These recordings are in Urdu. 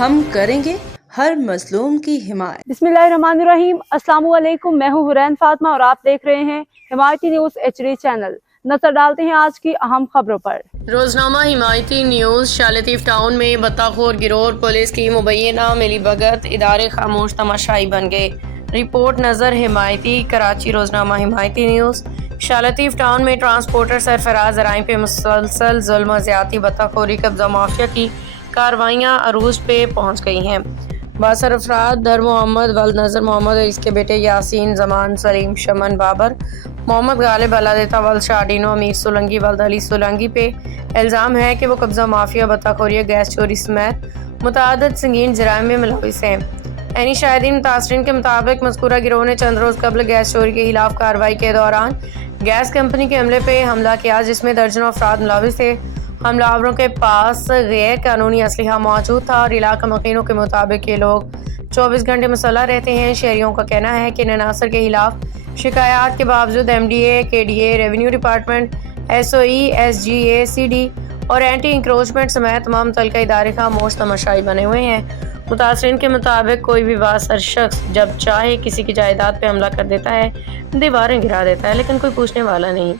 ہم کریں گے ہر مظلوم کی حمایت۔ بسم اللہ الرحمن الرحیم۔ السلام علیکم، میں ہوں حرین فاطمہ اور آپ دیکھ رہے ہیں حمایتی نیوز HD چینل۔ نظر ڈالتے ہیں آج کی اہم خبروں پر۔ روزنامہ حمایتی نیوز۔ شاہ ٹاؤن میں بطخور گروہ اور پولیس کی مبینہ ملی بھگت، ادارے خاموش تماشائی بن گئے۔ رپورٹ نظر حمایتی کراچی۔ روزنامہ حمایتی نیوز۔ شاہ ٹاؤن میں ٹرانسپورٹر سرفراز ذرائع پہ مسلسل ظلم و زیادتی، بطخوری، قبضہ مافیا کی کارروائیاں عروج پہ پہنچ گئی ہیں۔ باثر افراد در محمد، ولد نظر محمد اور اس کے بیٹے یاسین، زمان، سلیم، شمن، بابر، محمد غالب، علادیتا، ولد شاڈینو، امیر سولنگی، ولد علی سولنگی پہ الزام ہے کہ وہ قبضہ مافیا، بطخوری، گیس چوری سمیت متعدد سنگین جرائم میں ملوث ہیں۔ عینی شاہدین متاثرین کے مطابق مذکورہ گروہ نے چند روز قبل گیس چوری کے خلاف کارروائی کے دوران گیس کمپنی کے عملے پہ حملہ کیا، جس میں درجنوں افراد ملوث تھے۔ حملہ آوروں کے پاس غیر قانونی اسلحہ موجود تھا اور علاقہ مکینوں کے مطابق یہ لوگ 24 گھنٹے مسلح رہتے ہیں۔ شہریوں کا کہنا ہے کہ انہیں عناصر کے خلاف شکایات کے باوجود MDA، KDA، revenue department, SOE، SGA، CD اور اینٹی انکروچمنٹ سمیت تمام متعلقہ ادارے خاموش تماشائی بنے ہوئے ہیں۔ متاثرین کے مطابق کوئی بھی بااثر شخص جب چاہے کسی کی جائیداد پہ حملہ کر دیتا ہے، دیواریں گرا دیتا ہے، لیکن کوئی پوچھنے والا نہیں۔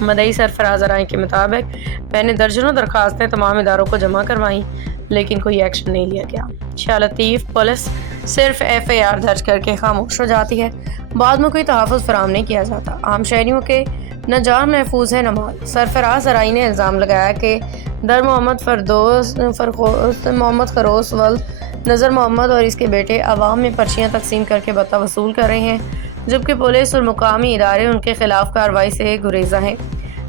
مدعی سرفراز ذرائع کے مطابق میں نے درجنوں درخواستیں تمام اداروں کو جمع کروائیں، لیکن کوئی ایکشن نہیں لیا گیا۔ شاہ لطیف پولیس صرف FIR درج کر کے خاموش ہو جاتی ہے، بعد میں کوئی تحفظ فراہم نہیں کیا جاتا۔ عام شہریوں کے نہ جان محفوظ ہے نہ مال۔ سرفراز ذرائع نے الزام لگایا کہ در محمد محمد خروس، ولد نظر محمد اور اس کے بیٹے عوام میں پرچیاں تقسیم کر کے بتہ وصول کر رہے ہیں، جبکہ پولیس اور مقامی ادارے ان کے خلاف کارروائی سے گریزاں ہیں۔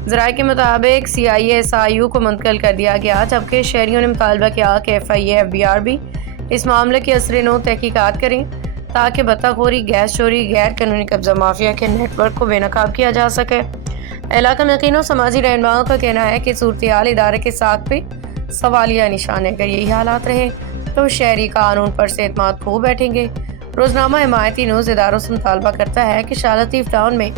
ذرائع کے مطابق CIA-SIU کو منتقل کر دیا گیا، جبکہ شہریوں نے مطالبہ کیا کہ FIA FBR بھی اس معاملے کی اثر نو تحقیقات کریں تاکہ بطخوری، گیس چوری، غیر قانونی قبضہ مافیا کے نیٹ ورک کو بے نقاب کیا جا سکے۔ علاقہ مکینوں سماجی رہنماؤں کا کہنا ہے کہ صورتحال ادارے کے ساتھ پہ سوالیہ نشان ہے۔ اگر یہی حالات رہے تو شہری قانون پر سے اعتماد کھو بیٹھیں گے۔ روزنامہ حمایتی نیوز اداروں سے مطالبہ کرتا ہے کہ شاہ لطیف ٹاؤن میں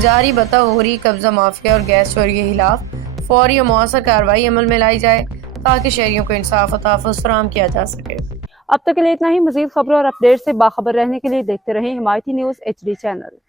جاری بطخوری، قبضہ مافیا اور گیس چوری کے خلاف فوری اور مؤثر کارروائی عمل میں لائی جائے تاکہ شہریوں کو انصاف و تحفظ فراہم کیا جا سکے۔ اب تک کے لیے اتنا ہی۔ مزید خبروں اور اپڈیٹ سے باخبر رہنے کے لیے دیکھتے رہیں حمایتی نیوز HD چینل۔